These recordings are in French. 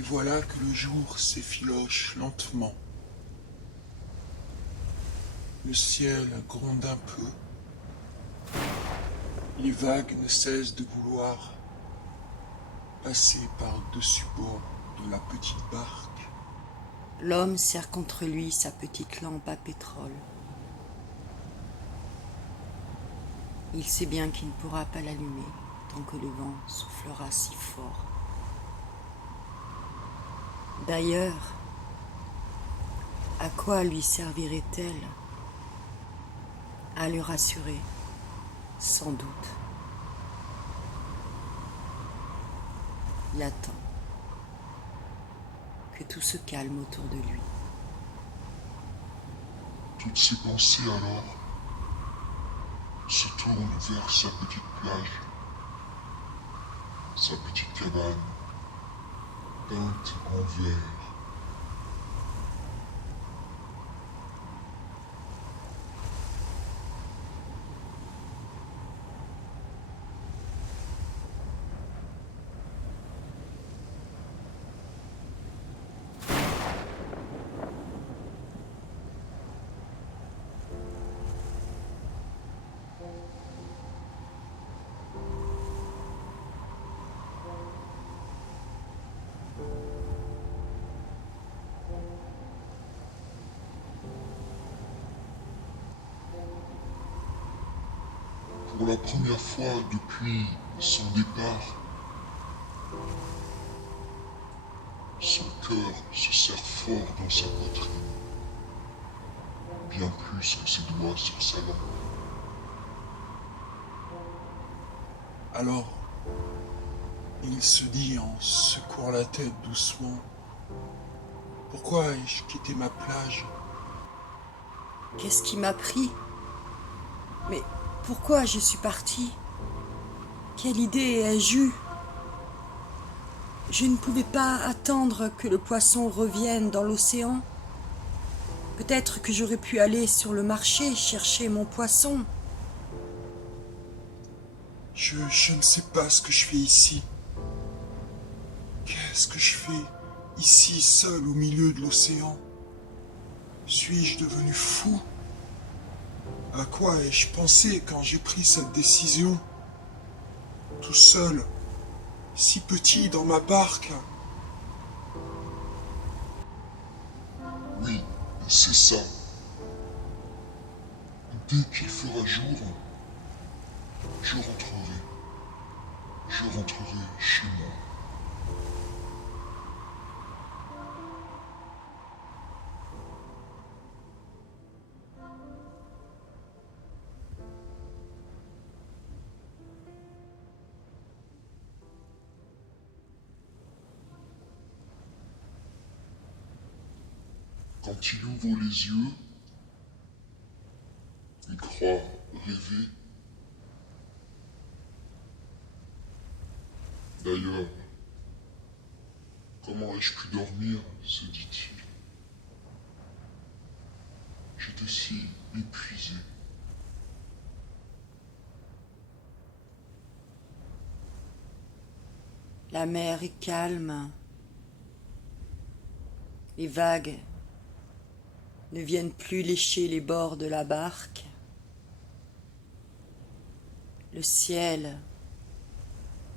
Et voilà que le jour s'effiloche lentement. Le ciel gronde un peu. Les vagues ne cessent de vouloir passer par-dessus bord de la petite barque. L'homme serre contre lui sa petite lampe à pétrole. Il sait bien qu'il ne pourra pas l'allumer tant que le vent soufflera si fort. D'ailleurs, à quoi lui servirait-elle? À le rassurer, sans doute. Il attend que tout se calme autour de lui. Toutes ses pensées alors se tournent vers sa petite plage, sa petite cabane, peinte en vert. Pour la première fois depuis son départ, son cœur se serre fort dans sa poitrine, bien plus que ses doigts sur sa langue. Alors, il se dit en secouant la tête doucement, pourquoi ai-je quitté ma plage? Qu'est-ce qui m'a pris? Mais pourquoi je suis partie? Quelle idée ai-je eue? Je ne pouvais pas attendre que le poisson revienne dans l'océan. Peut-être que j'aurais pu aller sur le marché chercher mon poisson. Je ne sais pas ce que je fais ici. Qu'est-ce que je fais ici seul au milieu de l'océan? Suis-je devenu fou? À quoi ai-je pensé quand j'ai pris cette décision? Tout seul, si petit dans ma barque. Oui, c'est ça. Dès qu'il fera jour, je rentrerai. Je rentrerai chez moi. Quand il ouvre les yeux, il croit rêver. D'ailleurs, comment ai-je pu dormir, se dit-il. J'étais si épuisé. La mer est calme. Les vagues ne viennent plus lécher les bords de la barque. Le ciel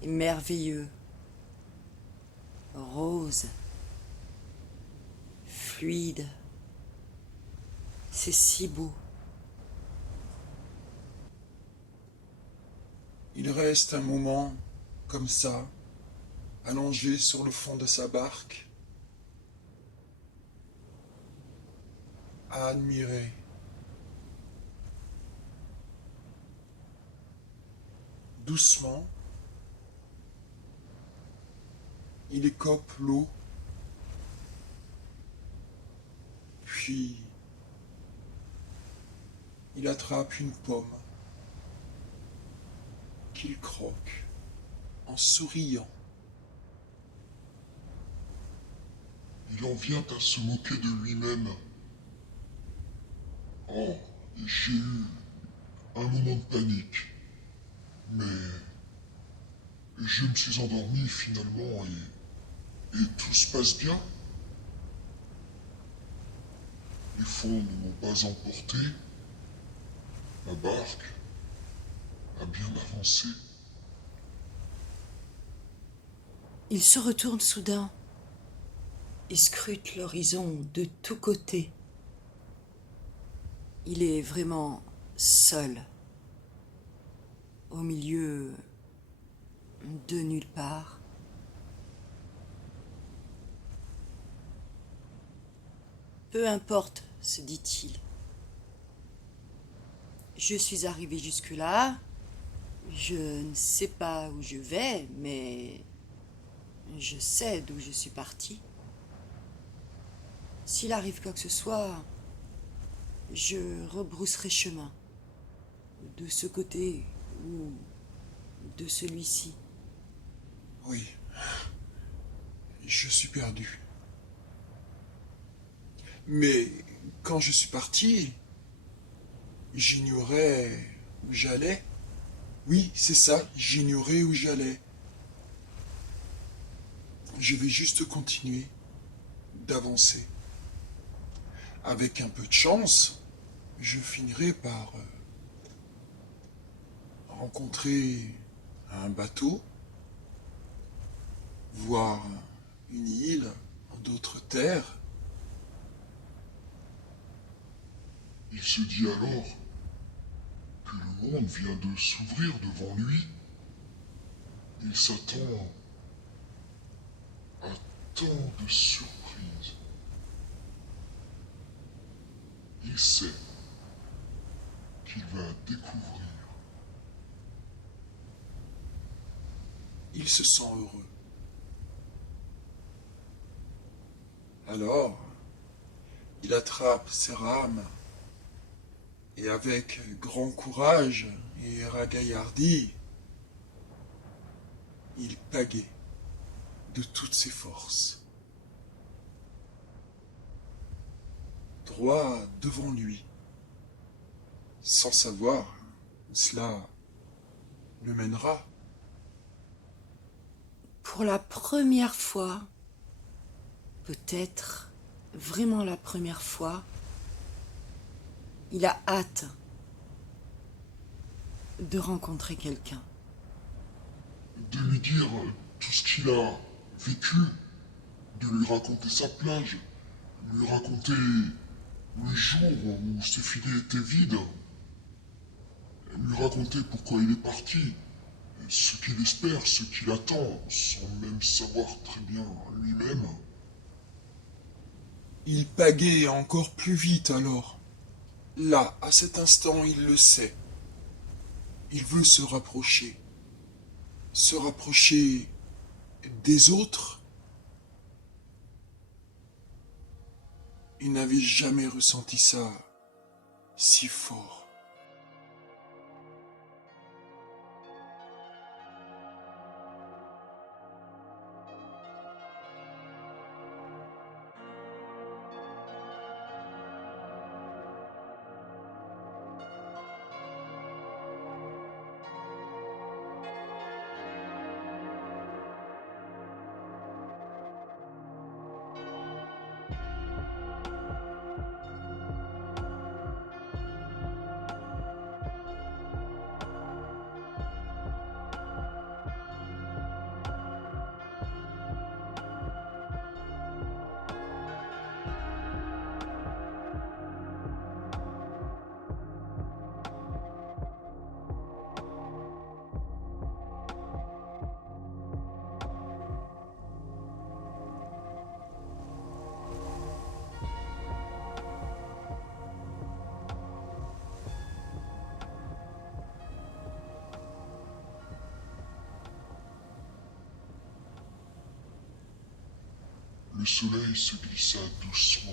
est merveilleux, rose, fluide. C'est si beau. Il reste un moment, comme ça, allongé sur le fond de sa barque, à admirer. Doucement, il écope l'eau, puis il attrape une pomme qu'il croque en souriant. Il en vient à se moquer de lui-même. Oh, j'ai eu un moment de panique. Mais je me suis endormi finalement et Et tout se passe bien. Les fonds ne m'ont pas emporté. La barque a bien avancé. Il se retourne soudain et scrute l'horizon de tous côtés. Il est vraiment seul, au milieu de nulle part. Peu importe, se dit-il. Je suis arrivé jusque-là. Je ne sais pas où je vais, mais je sais d'où je suis parti. S'il arrive quoi que ce soit, je rebrousserai chemin, de ce côté ou de celui-ci. Oui, je suis perdu. Mais quand je suis parti, j'ignorais où j'allais. Oui, c'est ça, j'ignorais où j'allais. Je vais juste continuer d'avancer. Avec un peu de chance, je finirai par rencontrer un bateau, voir une île, d'autres terres. Il se dit alors que le monde vient de s'ouvrir devant lui. Il s'attend à tant de surprises. Il sait qu'il va découvrir. Il se sent heureux. Alors, il attrape ses rames et avec grand courage et ragaillardie, il pagaie de toutes ses forces. Droit devant lui, sans savoir où cela le mènera. Pour la première fois, peut-être vraiment la première fois, il a hâte de rencontrer quelqu'un. De lui dire tout ce qu'il a vécu, de lui raconter sa plage, lui raconter les jours où ses filets étaient vides, lui raconter pourquoi il est parti, ce qu'il espère, ce qu'il attend, sans même savoir très bien lui-même. Il pagaie encore plus vite alors. Là, à cet instant, il le sait. Il veut se rapprocher des autres. Il n'avait jamais ressenti ça si fort. Le soleil se glissa doucement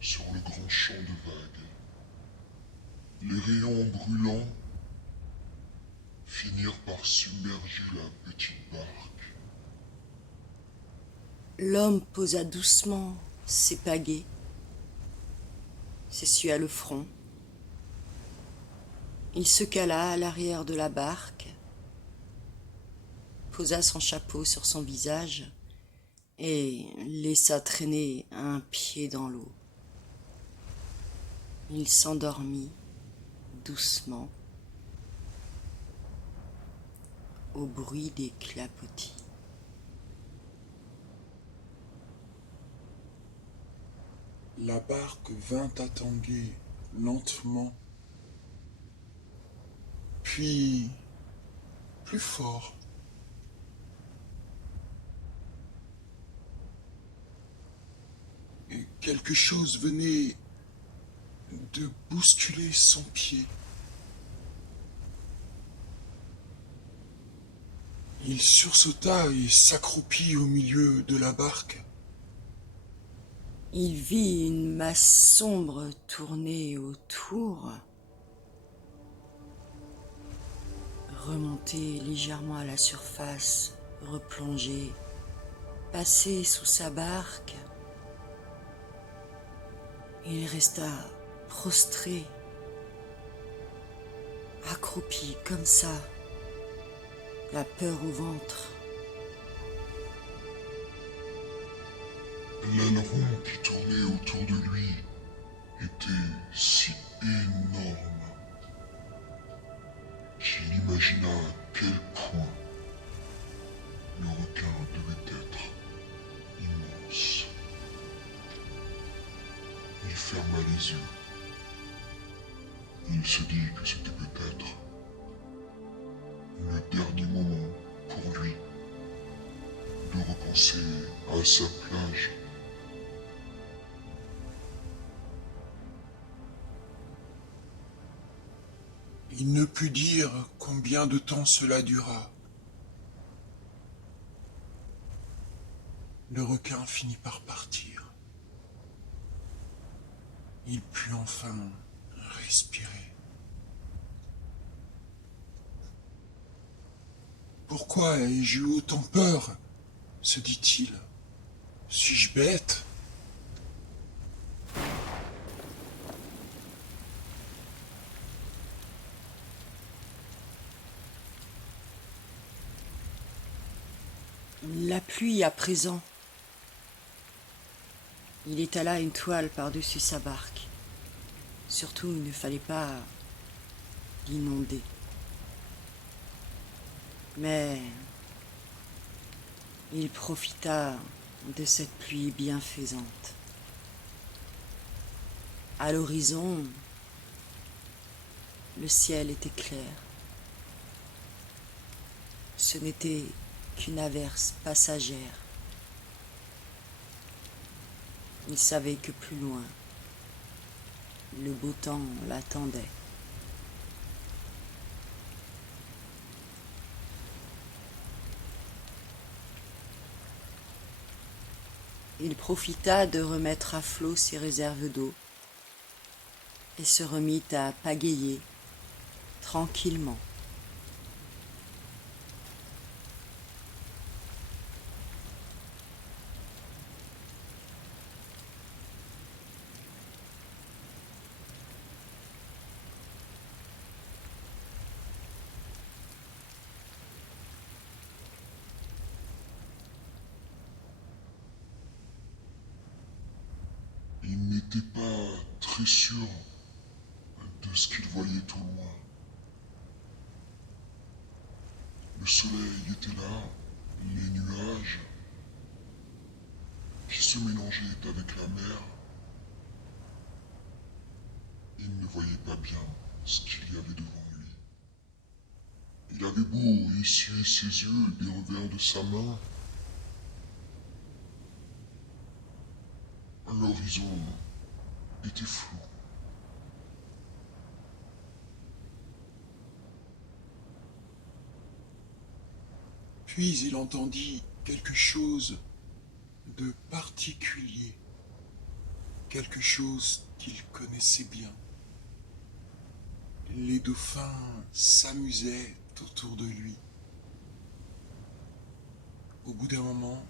sur le grand champ de vagues. Les rayons brûlants finirent par submerger la petite barque. L'homme posa doucement ses pagaies, s'essuya le front. Il se cala à l'arrière de la barque, posa son chapeau sur son visage et laissa traîner un pied dans l'eau. Il s'endormit doucement au bruit des clapotis. La barque vint à tanguer lentement, puis plus fort. Et quelque chose venait de bousculer son pied. Il sursauta et s'accroupit au milieu de la barque. Il vit une masse sombre tourner autour, remonter légèrement à la surface, replonger, passer sous sa barque. Il resta prostré, accroupi comme ça, la peur au ventre. L'aileron qui tournait autour de lui était si énorme qu'il imagina à quel point le requin devait être immense. Il ferma les yeux. Il se dit que c'était peut-être le dernier moment pour lui de repenser à sa plage. Il ne put dire combien de temps cela dura. Le requin finit par partir. Il put enfin respirer. Pourquoi ai-je eu autant peur, se dit-il. Suis-je bête ? La pluie à présent. Il étala une toile par-dessus sa barque. Surtout, il ne fallait pas l'inonder. Mais il profita de cette pluie bienfaisante. À l'horizon, le ciel était clair. Ce n'était qu'une averse passagère. Il savait que plus loin, le beau temps l'attendait. Il profita de remettre à flot ses réserves d'eau et se remit à pagayer tranquillement. Il n'était pas très sûr de ce qu'il voyait au loin. Le soleil était là, les nuages qui se mélangeaient avec la mer. Il ne voyait pas bien ce qu'il y avait devant lui. Il avait beau essuyer ses yeux des revers de sa main. L'horizon était flou. Puis il entendit quelque chose de particulier, quelque chose qu'il connaissait bien. Les dauphins s'amusaient autour de lui. Au bout d'un moment,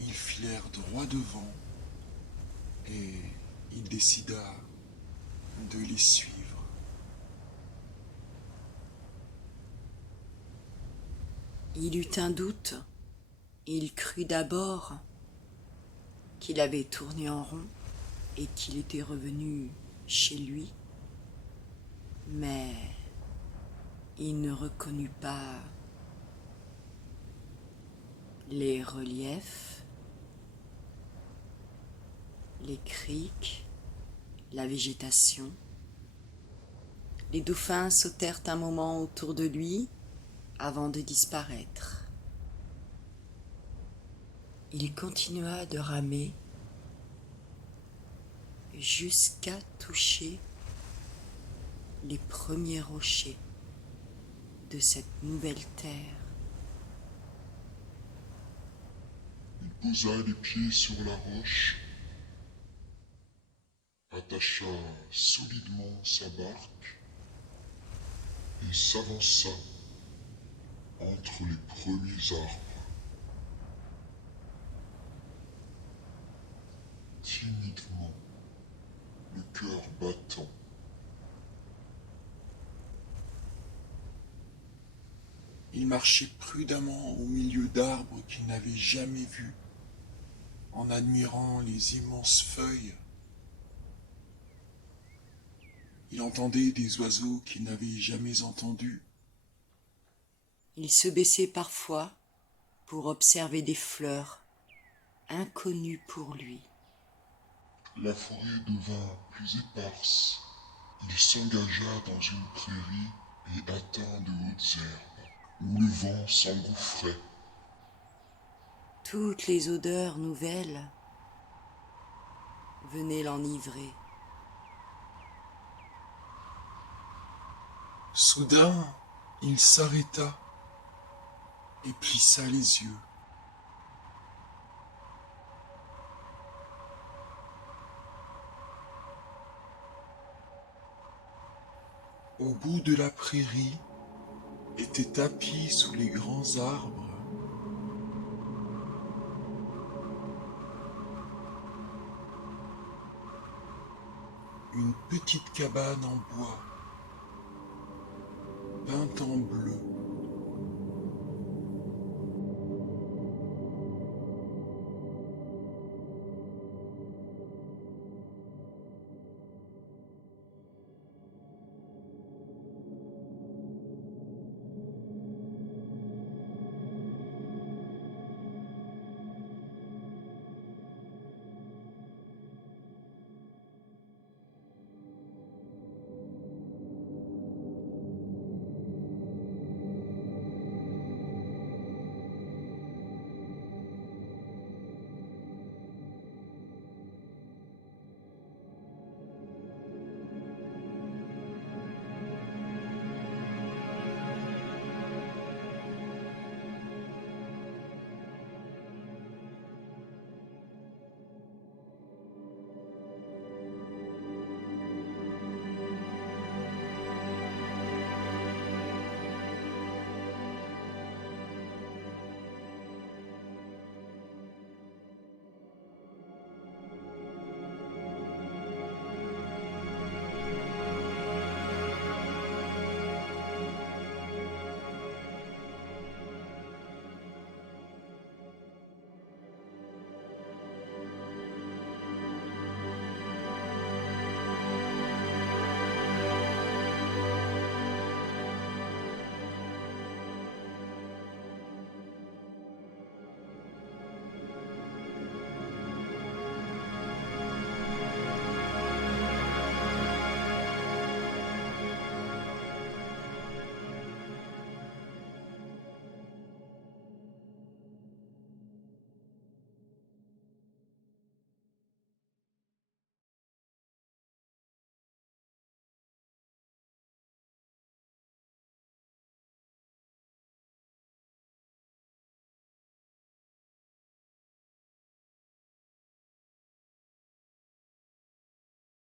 ils filèrent droit devant et il décida de les suivre. Il eut un doute. Il crut d'abord qu'il avait tourné en rond et qu'il était revenu chez lui, mais il ne reconnut pas les reliefs, les criques, la végétation. Les dauphins sautèrent un moment autour de lui avant de disparaître. Il continua de ramer jusqu'à toucher les premiers rochers de cette nouvelle terre. Il posa les pieds sur la roche, attacha solidement sa barque et s'avança entre les premiers arbres. Timidement, le cœur battant. Il marchait prudemment au milieu d'arbres qu'il n'avait jamais vus, en admirant les immenses feuilles. Il entendait des oiseaux qu'il n'avait jamais entendus. Il se baissait parfois pour observer des fleurs inconnues pour lui. La forêt devint plus éparse. Il s'engagea dans une prairie et atteint de hautes herbes, où le vent s'engouffrait. Toutes les odeurs nouvelles venaient l'enivrer. Soudain, il s'arrêta et plissa les yeux. Au bout de la prairie était tapis sous les grands arbres une petite cabane en bois, peinte en bleu.